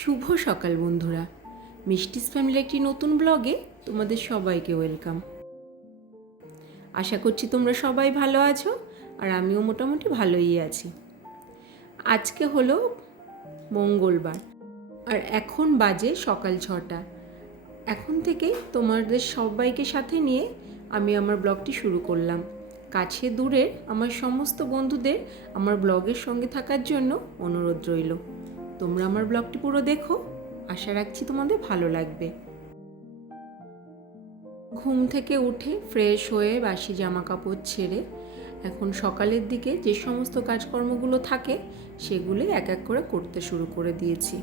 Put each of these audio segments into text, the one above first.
শুভ সকাল বন্ধুরা, মিষ্টিস ফ্যামিলি একটি নতুন ব্লগে তোমাদের সবাইকে ওয়েলকাম। আশা করছি তোমরা সবাই ভালো আছো আর আমিও মোটামুটি ভালোই আছি। আজকে হলো মঙ্গলবার আর এখন বাজে সকাল 6টা। এখন থেকেই তোমাদের সবাইকে সাথে নিয়ে আমি আমার ব্লগটি শুরু করলাম। কাছে দূরের আমার সমস্ত বন্ধুদের আমার ব্লগের সঙ্গে থাকার জন্য অনুরোধ রইল। তোমরা আমার ব্লগটি পুরো দেখো, আশা রাখছি তোমাদের ভালো লাগবে। ঘুম থেকে উঠে ফ্রেশ হয়ে বাসি জামা কাপড় ছেড়ে এখন সকালের দিকে যে সমস্ত কাজকর্মগুলো থাকে সেগুলি এক এক করে করতে শুরু করে দিয়েছি।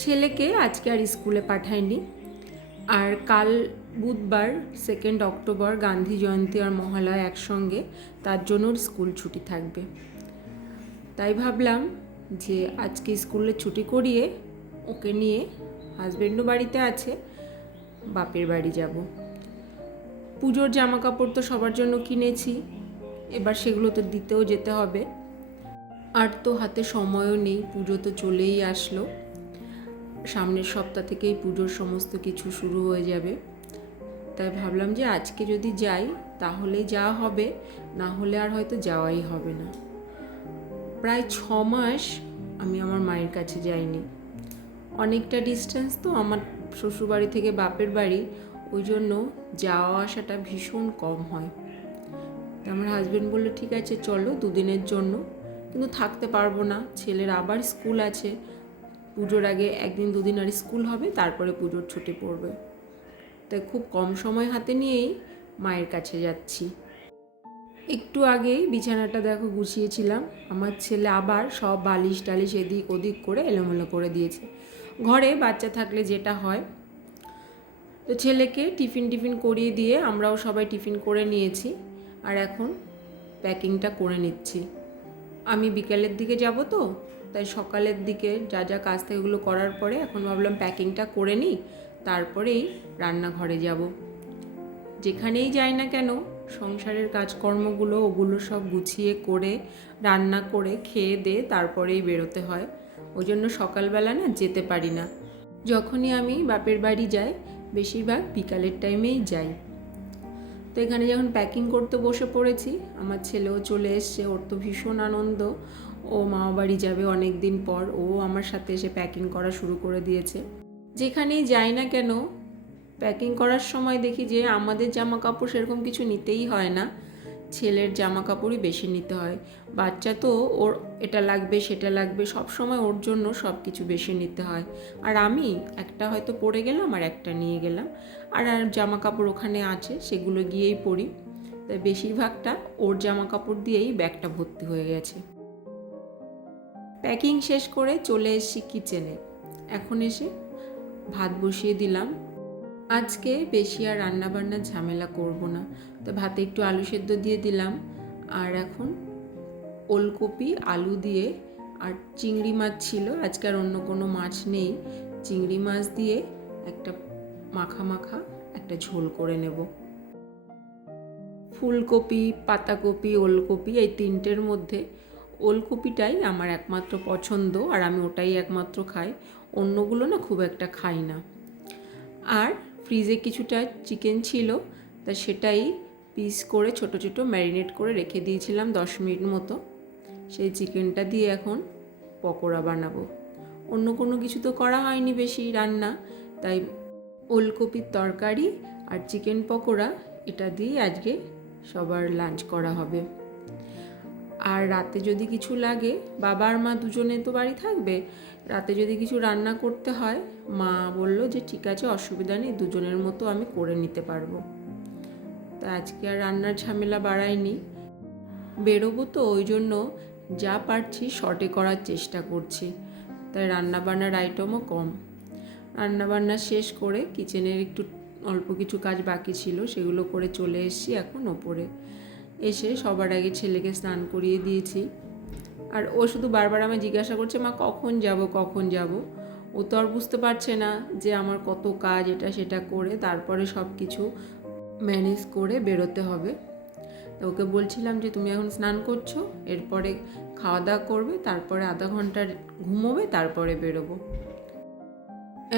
ছেলেকে আজকে আর স্কুলে পাঠাইনি, আর কাল বুধবার 2 অক্টোবর গান্ধী জয়ন্তী আর মহালয়া একসঙ্গে, তার জন্য স্কুল ছুটি থাকবে। তাই ভাবলাম যে আজকে স্কুলে ছুটি করিয়ে ওকে নিয়ে, হাজব্যান্ডও বাড়িতে আছে, বাপের বাড়ি যাব। পুজোর জামা কাপড় তো সবার জন্য কিনেছি, এবার সেগুলো তো দিতেও যেতে হবে। আর তো হাতে সময়ও নেই, পুজো তো চলেই আসলো। সামনের সপ্তাহ থেকেই পুজোর সমস্ত কিছু শুরু হয়ে যাবে। তাই ভাবলাম যে আজকে যদি যাই তাহলে যাওয়া হবে, না হলে আর হয়তো যাওয়াই হবে না। প্রায় 6 মাস আমি আমার মায়ের কাছে যাইনি। অনেকটা ডিস্টেন্স তো আমার শ্বশুরবাড়ি থেকে বাপের বাড়ি, ওই জন্য যাওয়া আসাটা ভীষণ কম হয়। তো আমার হাজব্যান্ড বললো ঠিক আছে চলো 2 দিনের জন্য, কিন্তু থাকতে পারবো না, ছেলের আবার স্কুল আছে। পুজোর আগে 1 দিন 2 দিন আর স্কুল হবে, তারপরে পুজোর ছুটি পড়বে। তাই খুব কম সময় হাতে নিয়েই মায়ের কাছে যাচ্ছি। একটু আগেই বিছানাটা দেখো গুছিয়েছিলাম, আমার ছেলে আবার সব বালিশ টালিশ এদিক ওদিক করে এলোমেলো করে দিয়েছে। ঘরে বাচ্চা থাকলে যেটা হয়। তো ছেলেকে টিফিন করিয়ে দিয়ে আমরাও সবাই টিফিন করে নিয়েছি, আর এখন প্যাকিংটা করে নিচ্ছি। আমি বিকেলের দিকে যাব তো, তাই সকালের দিকে যা যা কাজ থাকে ওগুলো করার পরে এখন ভাবলাম প্যাকিংটা করে নিই, তারপরেই রান্নাঘরে যাব। যেখানেই যাই না কেন সংসারের কাজকর্মগুলো ওগুলো সব গুছিয়ে করে রান্না করে খেয়ে দিয়ে তারপরেই বেরোতে হয়। ওই জন্য সকালবেলা না যেতে পারি না। যখনই আমি বাপের বাড়ি যাই বেশিরভাগ বিকালের টাইমেই যাই। তো এখানে যখন প্যাকিং করতে বসে পড়েছি, আমার ছেলেও চলে এসছে, ওর তো ভীষণ আনন্দ, ও মামা বাড়ি যাবে অনেক দিন পর। ও আমার সাথে এসে প্যাকিং করা শুরু করে দিয়েছে। যেখানেই যাই না কেন প্যাকিং করার সময় দেখি যে আমাদের জামা কাপড় সেরকম কিছু নিতেই হয় না, ছেলের জামা কাপড়ই বেশি নিতে হয়। বাচ্চা তো ওর এটা লাগবে সেটা লাগবে, সব সময় ওর জন্য সব কিছু বেশি নিতে হয়। আর আমি একটা হয়তো পরে গেলাম আর একটা নিয়ে গেলাম, আর জামা কাপড় ওখানে আছে সেগুলো গিয়েই পরি। তাই বেশিরভাগটা ওর জামা কাপড় দিয়েই ব্যাগটা ভর্তি হয়ে গেছে। প্যাকিং শেষ করে চলে এসেছি কিচেনে। এখন এসে ভাত বসিয়ে দিলাম। আজকে বেশি আর রান্নাবান্নার ঝামেলা করব না, তো ভাতে একটু আলু সেদ্ধ দিয়ে দিলাম। আর এখন ওলকপি আলু দিয়ে, আর চিংড়ি মাছ ছিল, আজকে আর অন্য কোনো মাছ নেই, চিংড়ি মাছ দিয়ে একটা মাখা মাখা একটা ঝোল করে নেব। ফুলকপি, পাতাকপি, ওলকপি এই 3টের মধ্যে ওলকপিটাই আমার একমাত্র পছন্দ, আর আমি ওটাই একমাত্র খাই, অন্যগুলো না খুব একটা খাই না। আর ফ্রিজে কিছুটা চিকেন ছিল, তা সেটাই পিস করে ছোট ছোট ম্যারিনেট করে রেখে দিয়েছিলাম 10 মিনিট মতো। সেই চিকেনটা দিয়ে এখন পকোড়া বানাবো। অন্য কোনো কিছু তো করা হয়নি বেশি রান্না, তাই ওলকপির তরকারি আর চিকেন পকোড়া এটা দিয়ে আজকে সবার লাঞ্চ করা হবে। আর রাতে যদি কিছু লাগে, বাবা আর মা দুজনে তো বাড়ি থাকবে, রাতে যদি কিছু রান্না করতে হয় মা বললো যে ঠিক আছে অসুবিধা নেই, দুজনের মতো আমি করে নিতে পারবো। তা আজকে আর রান্নার ঝামেলা বাড়াইনি, বেরোবো তো ওই জন্য যা পারছি শর্টে করার চেষ্টা করছি, তাই রান্নাবান্নার আইটেমও কম। রান্নাবান্না শেষ করে কিচেনের একটু অল্প কিছু কাজ বাকি ছিল সেগুলো করে চলে এসেছি এখন ওপরে। এসে সবার আগে ছেলেকে স্নান করিয়ে দিয়েছি, আর ও শুধু বারবার আমায় জিজ্ঞাসা করছে মা কখন যাব কখন যাব। ও তো আর বুঝতে পারছে না যে আমার কত কাজ, এটা সেটা করে তারপরে সব কিছু ম্যানেজ করে বেরোতে হবে। তো ওকে বলছিলাম যে তুমি এখন স্নান করছো, এরপরে খাওয়া দাওয়া করবে, তারপরে আধা ঘন্টা ঘুমোবে, তারপরে বেরোবো।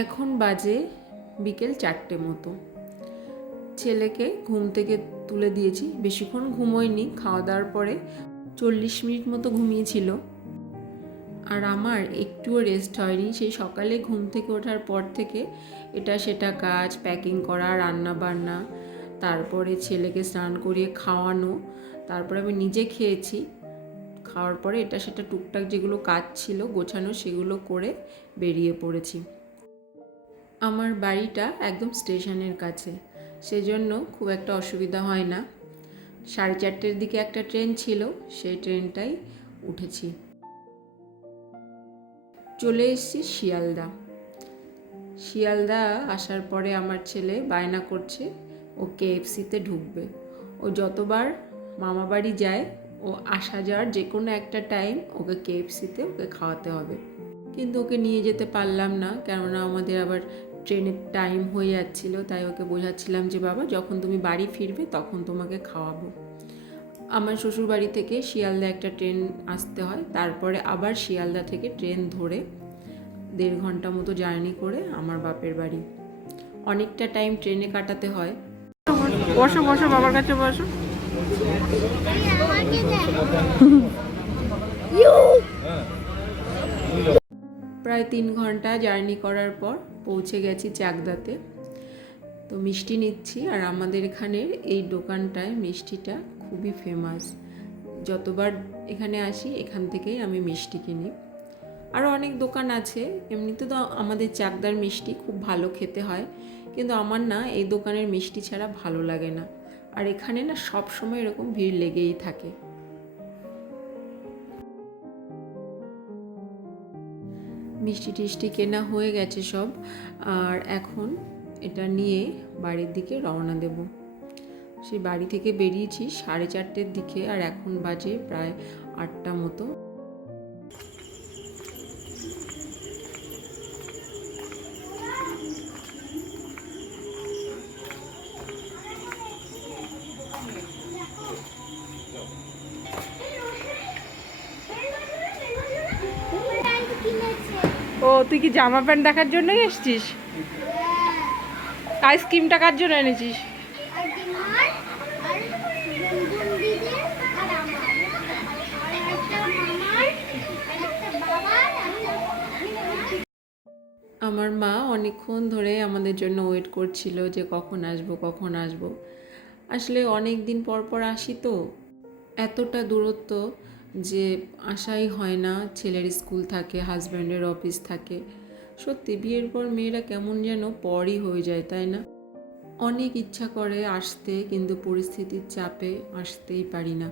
এখন বাজে বিকেল 4টে মতো। ছেলেকে ঘুম থেকে তুলে দিয়েছি, বেশিক্ষণ ঘুমোয়নি, খাওয়া দাওয়ার পরে 40 মিনিট মতো ঘুমিয়েছিল। আর আমার একটুও রেস্ট হয়নি, সেই সকালে ঘুম থেকে ওঠার পর থেকে এটা সেটা কাজ, প্যাকিং করা, রান্না বান্না, তারপরে ছেলেকে স্নান করিয়ে খাওয়ানো, তারপরে আমি নিজে খেয়েছি। খাওয়ার পরে এটা সেটা টুকটাক যেগুলো কাজ ছিল গোছানো, সেগুলো করে বেরিয়ে পড়েছি। আমার বাড়িটা একদম স্টেশনের কাছে, সেজন্য খুব একটা অসুবিধা হয় না। 4:30 দিকে একটা ট্রেন ছিল, সেই ট্রেনটাই উঠেছি। চলে এসেছি শিয়ালদা আসার পরে আমার ছেলে বায়না করছে ও KFC-তে ঢুকবে। ও যতবার মামা বাড়ি যায়, ও আসা যাওয়ার যে কোনো একটা টাইম ওকে KFC-তে ওকে খাওয়াতে হবে। কিন্তু ওকে নিয়ে যেতে পারলাম না, কেননা আমাদের আবার ট্রেনের টাইম হয়ে যাচ্ছিলো। তাই ওকে বোঝাচ্ছিলাম যে বাবা, যখন তুমি বাড়ি ফিরবে তখন তোমাকে খাওয়াবো। আমার শ্বশুর বাড়ি থেকে শিয়ালদা একটা ট্রেন আসতে হয়, তারপরে আবার শিয়ালদা থেকে ট্রেন ধরে 1.5 ঘন্টা মতো জার্নি করে আমার বাপের বাড়ি। অনেকটা টাইম ট্রেনে কাটাতে হয়। বসো বসো, বাবার কাছে বসো। প্রায় 3 ঘন্টা জার্নি করার পর পৌঁছে গেছি চাকদাতে। তো মিষ্টি নিচ্ছি, আর আমাদের এখানের এই দোকানটায় মিষ্টিটা খুবই ফেমাস। যতবার এখানে আসি এখান থেকেই আমি মিষ্টি কিনি। আরও অনেক দোকান আছে, এমনিতে তো আমাদের চাকদার মিষ্টি খুব ভালো খেতে হয়, কিন্তু আমার না এই দোকানের মিষ্টি ছাড়া ভালো লাগে না। আর এখানে না সব সময় এরকম ভিড় লেগেই থাকে। মিষ্টি টিষ্টি কেনা হয়ে গেছে সব, আর এখন এটা নিয়ে বাড়ির দিকে রওনা দেব। সেই বাড়ি থেকে বেরিয়েছি 4:30 দিকে, আর এখন বাজে প্রায় 8টা মতো। ও, তুই কি জামা প্যান্ট দেখার জন্যই এসেছিস? আইসক্রিমটা কার জন্য এনেছিস? আমার মা অনেকক্ষণ ধরে আমাদের জন্য ওয়েট করছিল যে কখন আসবো। আসলে অনেক দিন পর পর আসি তো, এতটা দূরত্ব যে আসাই হয় না। ছেলের স্কুল থাকে, হাজব্যান্ডের অফিস থাকে। সত্যি বিয়ের পর মেয়েরা কেমন যেন পরই হয়ে যায়, তাই না? অনেক ইচ্ছা করে আসতে, কিন্তু পরিস্থিতির চাপে আসতেই পারি না।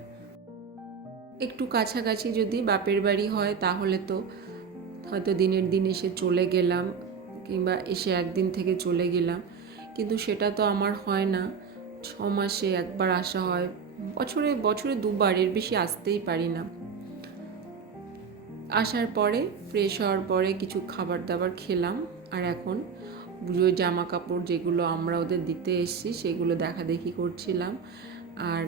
একটু কাছাকাছি যদি বাপের বাড়ি হয় তাহলে তো হয়তো দিনের দিন এসে চলে গেলাম, কিংবা এসে একদিন থেকে চলে গেলাম, কিন্তু সেটা তো আমার হয় না। 6 মাসে একবার আসা হয়, বছরে 2বার, এর বেশি আসতেই পারি না। আসার পরে ফ্রেশ হওয়ার পরে কিছু খাবার দাবার খেলাম, আর এখন পুজোর জামা কাপড় যেগুলো আমরা ওদের দিতে এসেছি সেগুলো দেখাদেখি করছিলাম। আর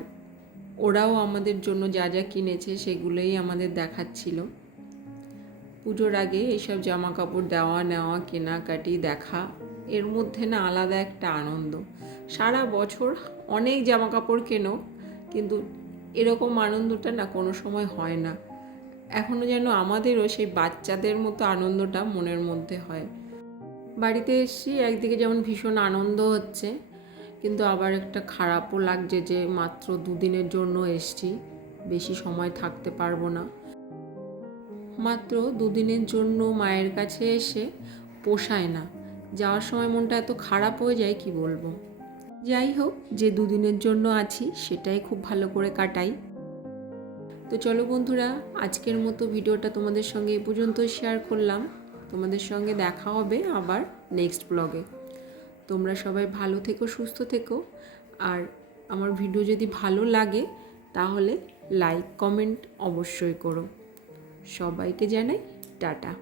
ওরাও আমাদের জন্য যা যা কিনেছে সেগুলোই আমাদের দেখাচ্ছিল। পুজোর আগে এইসব জামা কাপড় দেওয়া নেওয়া, কেনাকাটি দেখা, এর মধ্যে না আলাদা একটা আনন্দ। সারা বছর অনেক জামা কাপড় কেনো, কিন্তু এরকম আনন্দটা না কোনো সময় হয় না। এখনও যেন আমাদেরও সেই বাচ্চাদের মতো আনন্দটা মনের মধ্যে হয়। বাড়িতে এসেছি, একদিকে যেমন ভীষণ আনন্দ হচ্ছে, কিন্তু আবার একটা খারাপও লাগছে যে মাত্র 2 দিনের জন্য এসেছি, বেশি সময় থাকতে পারবো না। মাত্র 2 দিনের জন্য মায়ের কাছে এসে পোষায় না, যাওয়ার সময় মনটা এত খারাপ হয়ে যায় কি বলবো। যাই হোক, যে 2 দিনের জন্য আছি সেটাই খুব ভালো করে কাটাই। তো চলো বন্ধুরা, আজকের মতো ভিডিওটা তোমাদের সঙ্গে এই পর্যন্ত শেয়ার করলাম। তোমাদের সঙ্গে দেখা হবে আবার নেক্সট ব্লগে। তোমরা সবাই ভালো থেকো, সুস্থ থেকো, আর আমার ভিডিও যদি ভালো লাগে তাহলে লাইক কমেন্ট অবশ্যই করো। সবাইকে জানাই টাটা।